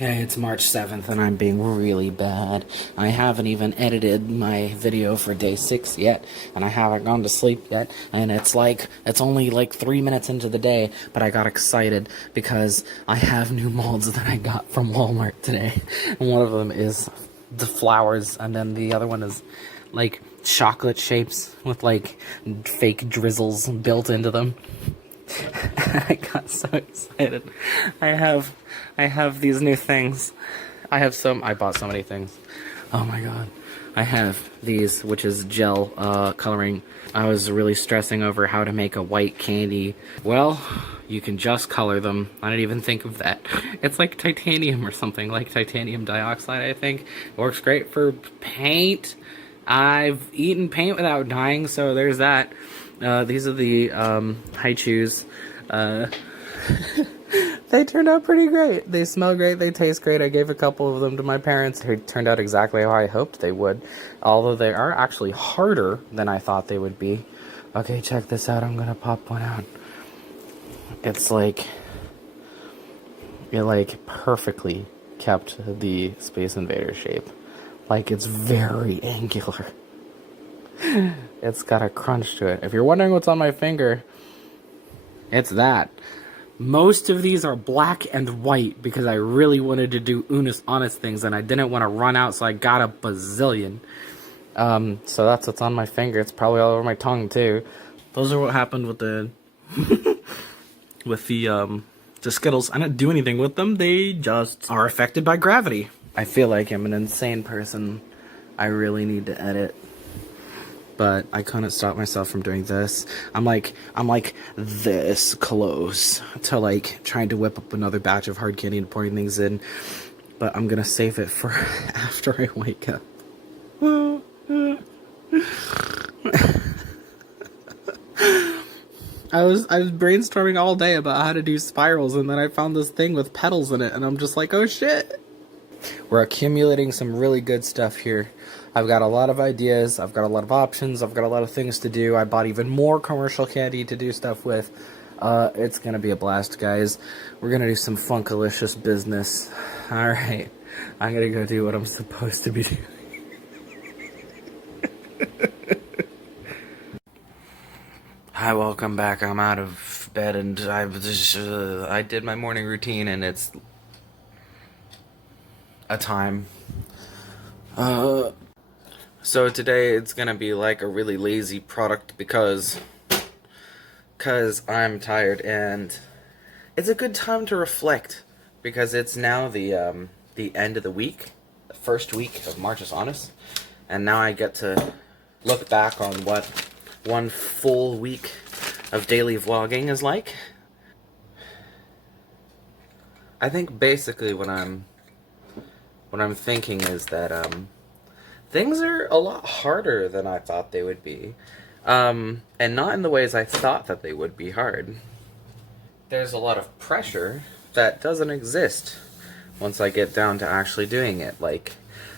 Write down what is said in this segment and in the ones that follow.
Okay, it's March 7th and I'm being really bad. I haven't even edited my video for day 6 yet, and I haven't gone to sleep yet, and it's only like 3 minutes into the day, but I got excited because I have new molds that I got from Walmart today. And one of them is the flowers, and then the other one is like chocolate shapes with like fake drizzles built into them. I got so excited. I have these new things. I bought so many things. Oh my god. I have these, which is gel coloring. I was really stressing over how to make a white candy. Well, you can just color them. I didn't even think of that. It's like titanium or something, like titanium dioxide, I think. It works great for paint. I've eaten paint without dying, so there's that. These are the haichus. They turned out pretty great. They smell great, they taste great. I gave a couple of them to my parents. They turned out exactly how I hoped they would. Although they are actually harder than I thought they would be. Okay, check this out. I'm gonna pop one out. It's like... It like perfectly kept the Space Invader shape. Like, it's very angular. It's got a crunch to it. If you're wondering what's on my finger, it's that. Most of these are black and white because I really wanted to do honest things and I didn't want to run out, so I got a bazillion. So that's what's on my finger. It's probably all over my tongue too. Those are what happened with the with the Skittles. I didn't do anything with them. They just are affected by gravity. I feel like I'm an insane person. I really need to edit. But I couldn't stop myself from doing this. I'm like this close to like trying to whip up another batch of hard candy and pouring things in. But I'm gonna save it for after I wake up. I was brainstorming all day about how to do spirals, and then I found this thing with petals in it, and I'm just like, oh shit. We're accumulating some really good stuff here. I've got a lot of ideas, I've got a lot of options, I've got a lot of things to do. I bought even more commercial candy to do stuff with. It's gonna be a blast, guys. We're gonna do some funkalicious business. Alright, I'm gonna go do what I'm supposed to be doing. Hi, welcome back. I'm out of bed and I did my morning routine and it's a time. So today it's gonna be like a really lazy product because I'm tired, and it's a good time to reflect because it's now the end of the week. The first week of March is on us, and now I get to look back on what one full week of daily vlogging is like. I think basically what I'm thinking is that things are a lot harder than I thought they would be. And not in the ways I thought that they would be hard. There's a lot of pressure that doesn't exist once I get down to actually doing it. Like,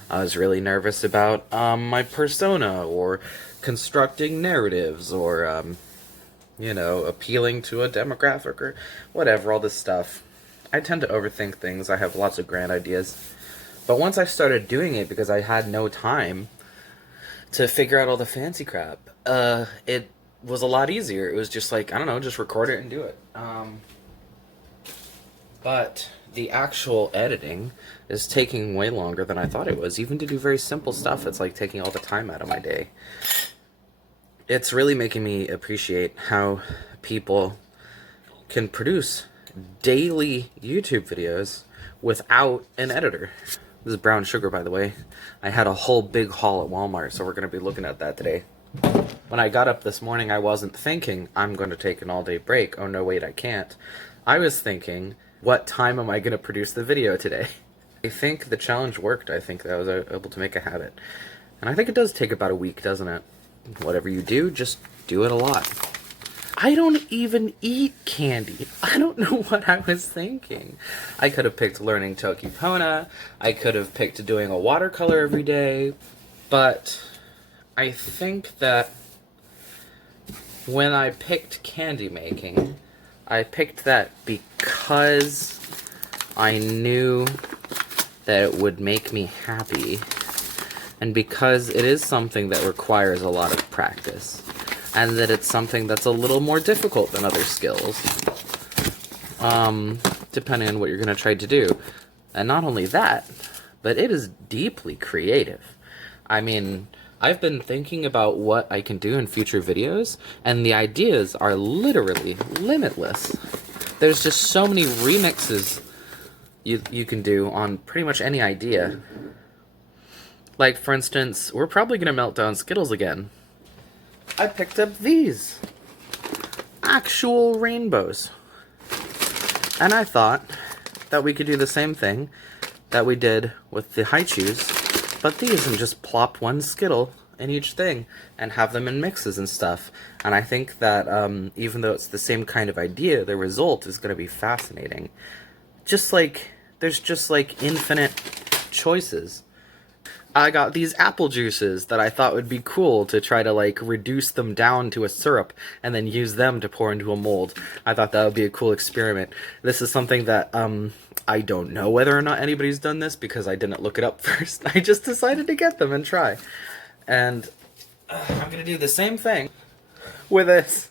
I was really nervous about my persona, or constructing narratives, or, you know, appealing to a demographic, or whatever, all this stuff. I tend to overthink things. I have lots of grand ideas. But once I started doing it, because I had no time to figure out all the fancy crap, it was a lot easier. It was just like, I don't know, just record it and do it. But the actual editing is taking way longer than I thought it was. Even to do very simple stuff, it's like taking all the time out of my day. It's really making me appreciate how people can produce daily YouTube videos without an editor. This is brown sugar, by the way. I had a whole big haul at Walmart, so we're going to be looking at that today. When I got up this morning, I wasn't thinking, I'm going to take an all-day break. Oh, no, wait, I can't. I was thinking, what time am I going to produce the video today? I think the challenge worked. I think that I was able to make a habit. And I think it does take about a week, doesn't it? Whatever you do, just do it a lot. I don't even eat candy. I don't know what I was thinking. I could have picked learning Tokipona. I could have picked doing a watercolor every day. But I think that when I picked candy making, I picked that because I knew that it would make me happy. And because it is something that requires a lot of practice, and that it's something that's a little more difficult than other skills, depending on what you're going to try to do. And not only that, but it is deeply creative. I mean, I've been thinking about what I can do in future videos, and the ideas are literally limitless. There's just so many remixes you can do on pretty much any idea. Like, for instance, we're probably going to melt down Skittles again. I picked up these. Actual rainbows. And I thought that we could do the same thing that we did with the high chews, but these, and just plop one Skittle in each thing and have them in mixes and stuff. And I think that even though it's the same kind of idea, the result is going to be fascinating. There's just like infinite choices. I got these apple juices that I thought would be cool to try to like reduce them down to a syrup and then use them to pour into a mold. I thought that would be a cool experiment. This is something that I don't know whether or not anybody's done this because I didn't look it up first. I just decided to get them and try. And I'm gonna do the same thing with this.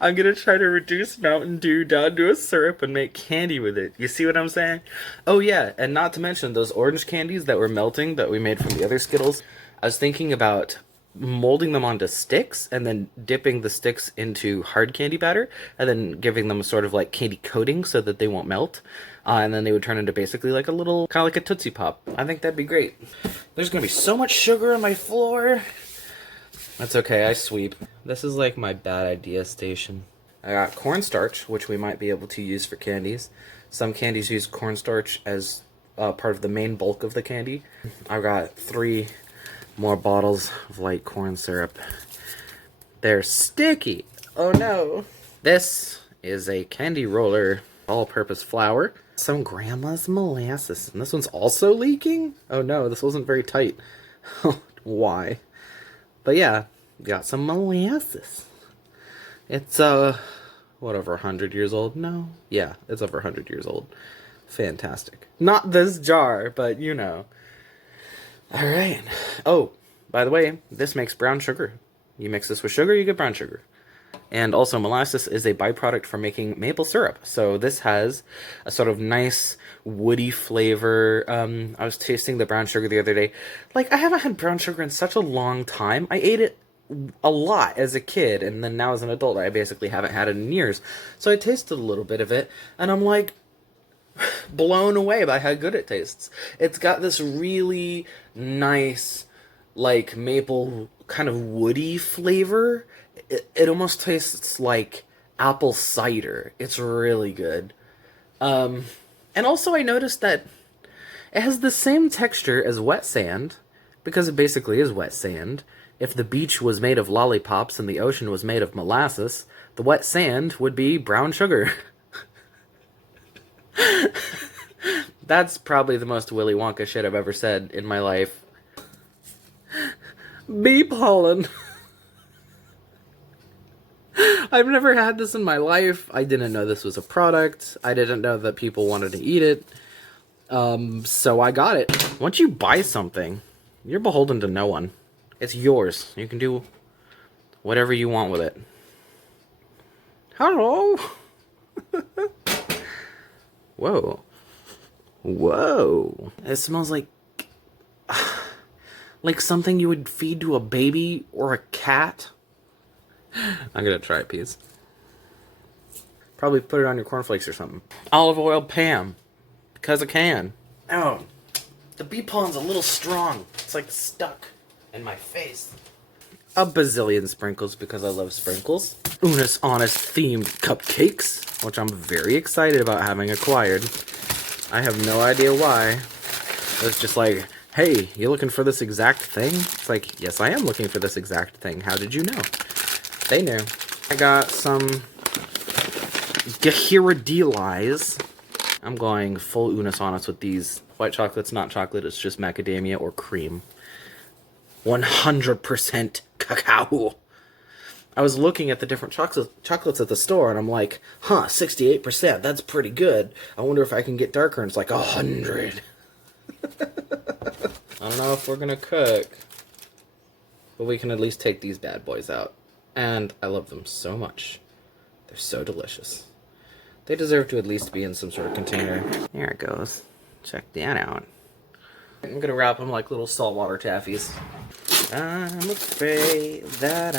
I'm gonna try to reduce Mountain Dew down to a syrup and make candy with it. You see what I'm saying? Oh yeah, and not to mention those orange candies that were melting that we made from the other Skittles. I was thinking about molding them onto sticks and then dipping the sticks into hard candy batter and then giving them a sort of like candy coating so that they won't melt. And then they would turn into basically like a little, kind of like a Tootsie Pop. I think that'd be great. There's gonna be so much sugar on my floor. That's okay, I sweep. This is like my bad idea station. I got cornstarch, which we might be able to use for candies. Some candies use cornstarch as part of the main bulk of the candy. I've got 3 more bottles of light corn syrup. They're sticky! Oh no! This is a candy roller all-purpose flour. Some grandma's molasses. And this one's also leaking? Oh no, this wasn't very tight. Why? But yeah, got some molasses. It's, what, over 100 years old? No? Yeah, it's over 100 years old. Fantastic. Not this jar, but you know. Alright. Oh, by the way, this makes brown sugar. You mix this with sugar, you get brown sugar. And also, molasses is a byproduct for making maple syrup. So this has a sort of nice, woody flavor. I was tasting the brown sugar the other day. Like, I haven't had brown sugar in such a long time. I ate it a lot as a kid, and then now as an adult, I basically haven't had it in years. So I tasted a little bit of it, and I'm like, blown away by how good it tastes. It's got this really nice, like, maple kind of woody flavor. It almost tastes like apple cider. It's really good. And also I noticed that it has the same texture as wet sand, because it basically is wet sand. If the beach was made of lollipops and the ocean was made of molasses, the wet sand would be brown sugar. That's probably the most Willy Wonka shit I've ever said in my life. Bee pollen. I've never had this in my life. I didn't know this was a product. I didn't know that people wanted to eat it. So I got it. Once you buy something, you're beholden to no one. It's yours. You can do whatever you want with it. Hello? Whoa. Whoa. It smells like something you would feed to a baby or a cat. I'm gonna try it, Peas. Probably put it on your cornflakes or something. Olive oil Pam. Because I can. Oh. The bee pollen's a little strong. It's like stuck in my face. A bazillion sprinkles because I love sprinkles. Unis Honest themed cupcakes, which I'm very excited about having acquired. I have no idea why. It's just like, hey, you looking for this exact thing? It's like, yes, I am looking for this exact thing. How did you know? They knew. I got some Gahiradilis. I'm going full Unis Honest with these. White chocolate's not chocolate, it's just macadamia or cream. 100% cacao. I was looking at the different chocolates at the store, and I'm like, huh, 68%, that's pretty good. I wonder if I can get darker, and it's like 100. I don't know if we're gonna cook, but we can at least take these bad boys out. And I love them so much. They're so delicious. They deserve to at least be in some sort of container. Here it goes. Check that out. I'm gonna wrap them like little saltwater taffies. I'm afraid that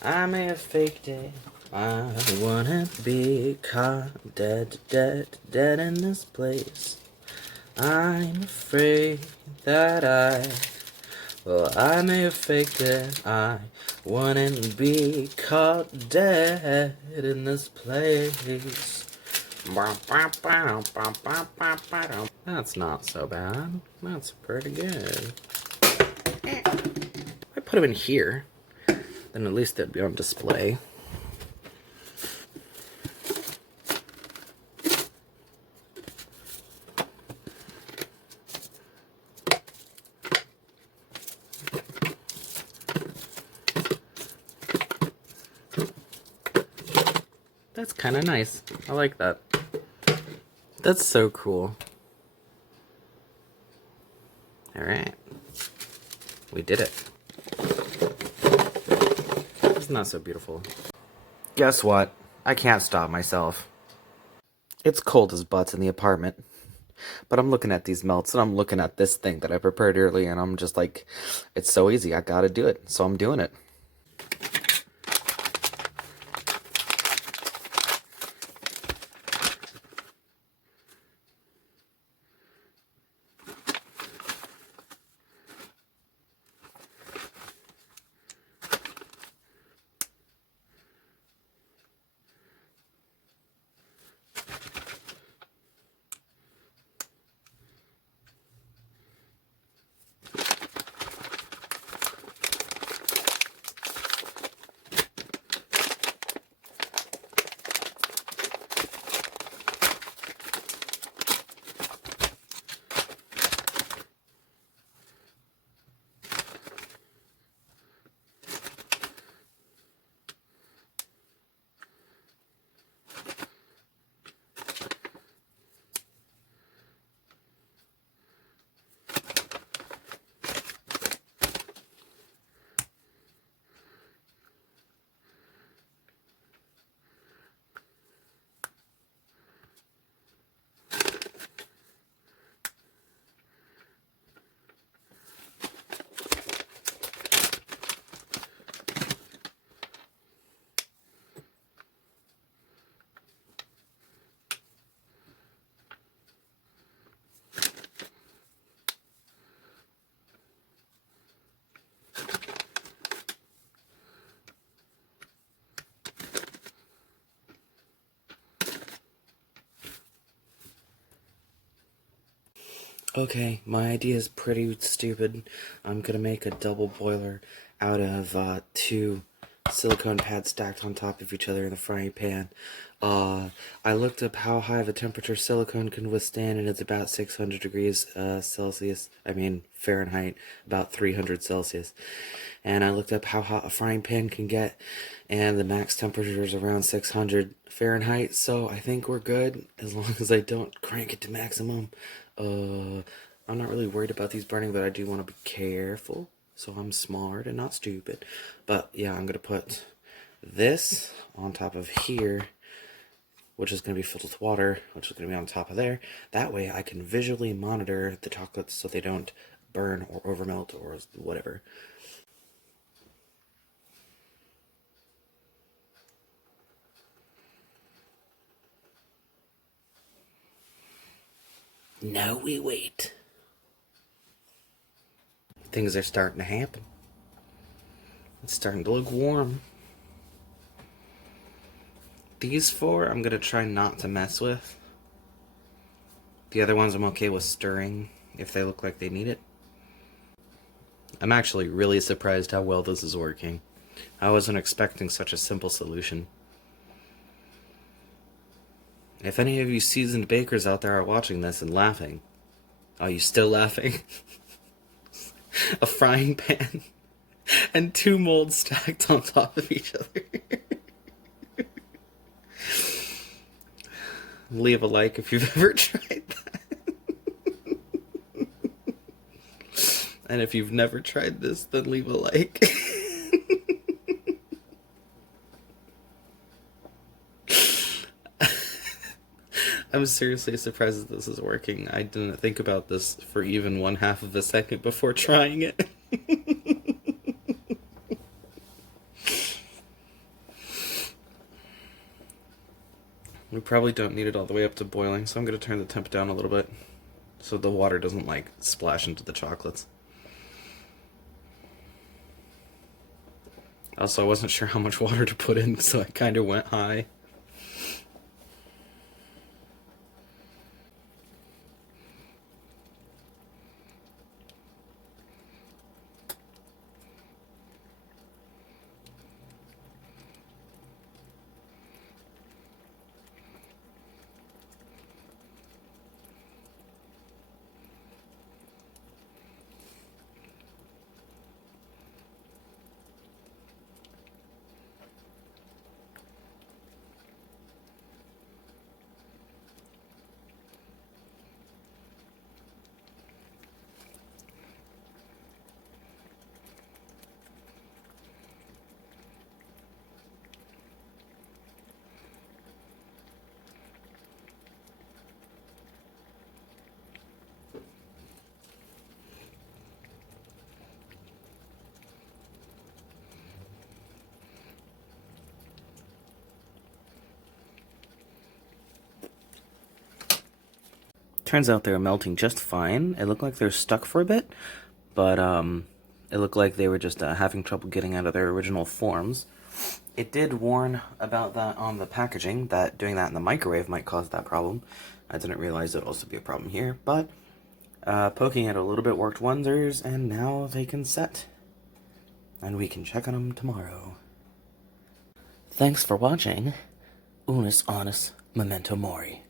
I may have faked it. I wanna be caught dead in this place. I'm afraid that I may have faked it. I wouldn't be caught dead in this place. That's not so bad. That's pretty good. I put them in here, then at least they'd be on display. That's kind of nice. I like that. That's so cool. Alright. We did it. It's not so beautiful. Guess what? I can't stop myself. It's cold as butts in the apartment. But I'm looking at these melts, and I'm looking at this thing that I prepared earlier, and I'm just like, it's so easy. I gotta do it. So I'm doing it. Okay, my idea is pretty stupid. I'm gonna make a double boiler out of 2 silicone pads stacked on top of each other in the frying pan. I looked up how high of a temperature silicone can withstand, and it's about 600 degrees Celsius. I mean Fahrenheit, about 300 Celsius. And I looked up how hot a frying pan can get, and the max temperature is around 600 Fahrenheit. So I think we're good as long as I don't crank it to maximum. I'm not really worried about these burning, but I do want to be careful, so I'm smart and not stupid. But yeah, I'm gonna put this on top of here, which is gonna be filled with water, which is gonna be on top of there. That way I can visually monitor the chocolates so they don't burn or overmelt or whatever. Now we wait. Things are starting to happen. It's starting to look warm. These 4 I'm going to try not to mess with. The other ones I'm okay with stirring if they look like they need it. I'm actually really surprised how well this is working. I wasn't expecting such a simple solution. If any of you seasoned bakers out there are watching this and laughing, are you still laughing? A frying pan And two molds stacked on top of each other. Leave a like if you've ever tried that. And if you've never tried this, then leave a like. I'm seriously surprised that this is working. I didn't think about this for even 1/2 of a second before trying it. We probably don't need it all the way up to boiling, so I'm going to turn the temp down a little bit so the water doesn't, like, splash into the chocolates. Also, I wasn't sure how much water to put in, so I kind of went high. Turns out they were melting just fine. It looked like they were stuck for a bit, but it looked like they were just having trouble getting out of their original forms. It did warn about that on the packaging, that doing that in the microwave might cause that problem. I didn't realize it would also be a problem here, but poking it a little bit worked wonders, and now they can set. And we can check on them tomorrow. Thanks for watching. Unus annus memento mori.